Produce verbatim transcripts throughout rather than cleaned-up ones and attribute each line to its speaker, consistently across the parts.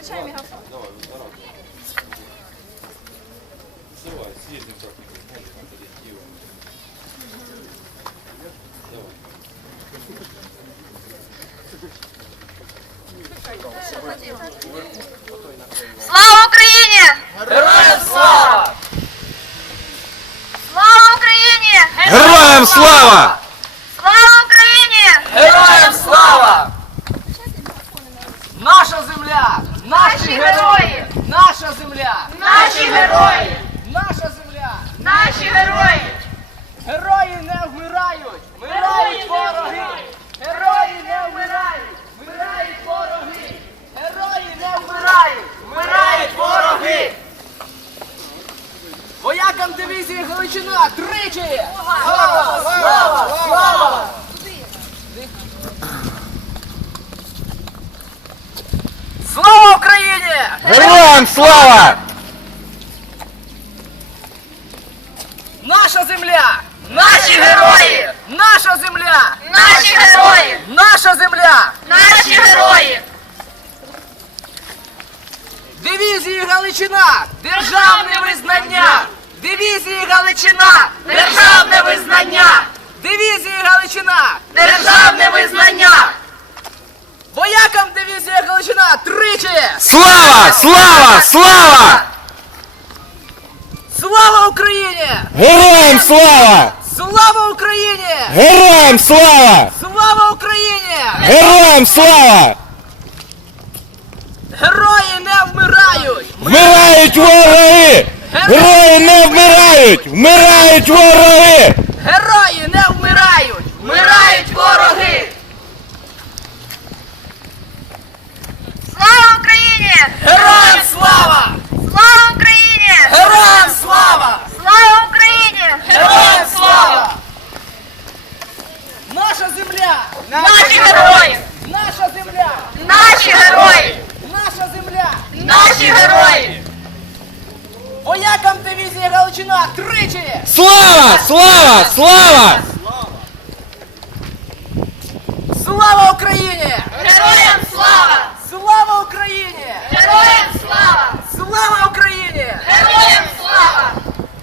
Speaker 1: Включай мегафон.
Speaker 2: Давай, давай. Давай, съездим как-нибудь. Можешь там подойти.
Speaker 1: Слава Україні!
Speaker 3: Героям слава!
Speaker 1: Слава Україні!
Speaker 4: Героям слава!
Speaker 1: Слава Україні!
Speaker 3: Героям слава! Наша земля! Наші герої! Наша земля!
Speaker 1: Наші герої!
Speaker 3: Наша земля!
Speaker 1: Наші герої!
Speaker 3: Герої не вмирають! Вмирають вороги! Герої не вмирають! Вмирають вороги! Герої не вмирають! Вмирають вороги! Воякам дивізії Галичина тричі! Слава! Слава! Слава! Слава Україні!
Speaker 4: Героям слава!
Speaker 3: Наша земля!
Speaker 1: Наші герої!
Speaker 3: Наша земля!
Speaker 1: Наші герої!
Speaker 3: Наша земля!
Speaker 1: Наші герої!
Speaker 3: Дивізії Галичина! Державне визнання! Дивізії Галичина!
Speaker 1: Державне визнання!
Speaker 3: Дивізії Галичина!
Speaker 1: Державне визнання!
Speaker 3: Воякам дивізія Галичина тричі!
Speaker 4: Слава! Слава! Слава!
Speaker 3: Слава Україні!
Speaker 4: Героям слава!
Speaker 3: Слава Україні!
Speaker 4: Героям слава!
Speaker 3: Слава Україні!
Speaker 4: Героям слава!
Speaker 3: Герої не вмирають!
Speaker 4: Вмирають вороги! Герої не вмирають! Вмирають вороги!
Speaker 3: Герої не вмирають!
Speaker 1: Вмирають вороги! Слава Україні!
Speaker 3: Героям слава!
Speaker 1: Слава Україні!
Speaker 3: Героям слава!
Speaker 1: Слава Україні!
Speaker 3: Героям слава! Наша земля!
Speaker 1: Наші герої!
Speaker 3: Наша земля!
Speaker 1: Наші герої!
Speaker 3: Наша земля!
Speaker 1: Наші герої!
Speaker 3: Воякам дивізії Галичина тричі!
Speaker 4: Слава! Слава! Слава!
Speaker 3: Слава Україні!
Speaker 1: Героям слава!
Speaker 3: Слава Україні!
Speaker 1: Героям слава!
Speaker 3: Слава Україні!
Speaker 1: Героям слава!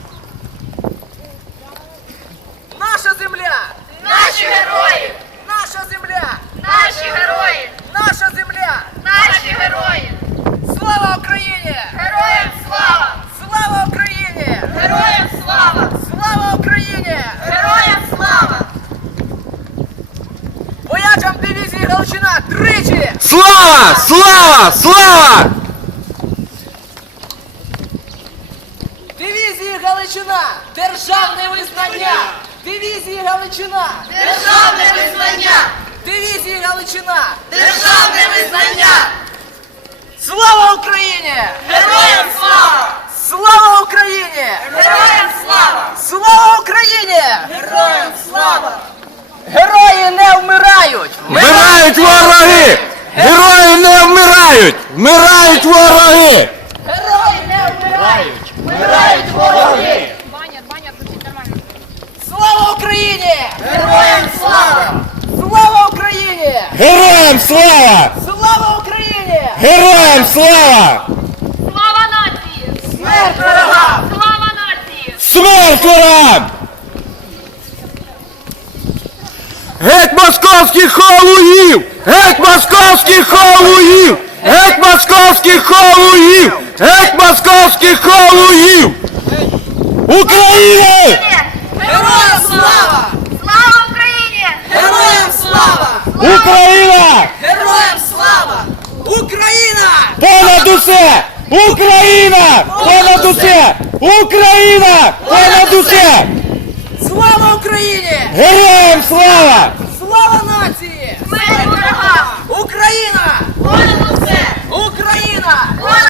Speaker 3: Наша земля!
Speaker 1: Наші герої!
Speaker 3: Наша земля!
Speaker 1: Наші герої!
Speaker 3: Наша земля!
Speaker 1: Наші герої!
Speaker 3: Слава Україні!
Speaker 1: Героям слава!
Speaker 3: Слава Україні!
Speaker 1: Героям слава!
Speaker 3: Слава Україні!
Speaker 1: Героям слава!
Speaker 3: Воячам дивізії Галичина тричі!
Speaker 4: Слава! Слава! Слава!
Speaker 3: Дивізії Галичина! Державне визнання! Дивізії Галичина!
Speaker 1: Державне визнання!
Speaker 3: Дивізії Галичина!
Speaker 1: Державне визнання!
Speaker 3: Слава Україні!
Speaker 1: Героям слава!
Speaker 3: Слава Україні!
Speaker 1: Героям слава!
Speaker 3: Слава Україні!
Speaker 1: Героям слава!
Speaker 3: Герої не вмирають!
Speaker 4: Вмирають вороги! Герої не вмирають! Вмирають вороги!
Speaker 3: Герої не вмирають!
Speaker 1: Вмирають вороги!
Speaker 5: Баня, баня, звучить нормально.
Speaker 3: Слава Україні!
Speaker 1: Героям слава!
Speaker 3: Слава Україні!
Speaker 4: Героям слава!
Speaker 3: Слава Україні!
Speaker 4: Героям слава!
Speaker 5: Слава нації!
Speaker 3: Смерть ворогам!
Speaker 5: Слава нації!
Speaker 4: Смерть ворогам! Геть московських халуїв! Геть московських халуїв! Геть московських халуїв! Геть московських халуїв! Україна!
Speaker 3: Героям слава!
Speaker 1: Слава Україні!
Speaker 3: Героям слава!
Speaker 4: Україна!
Speaker 3: Героям слава! Україна!
Speaker 4: Понад усе! Україна! Понад усе! Україна! Понад усе!
Speaker 3: Слава Україні!
Speaker 4: Героям слава!
Speaker 3: Слава нації!
Speaker 1: Смерть ворогам!
Speaker 3: Україна!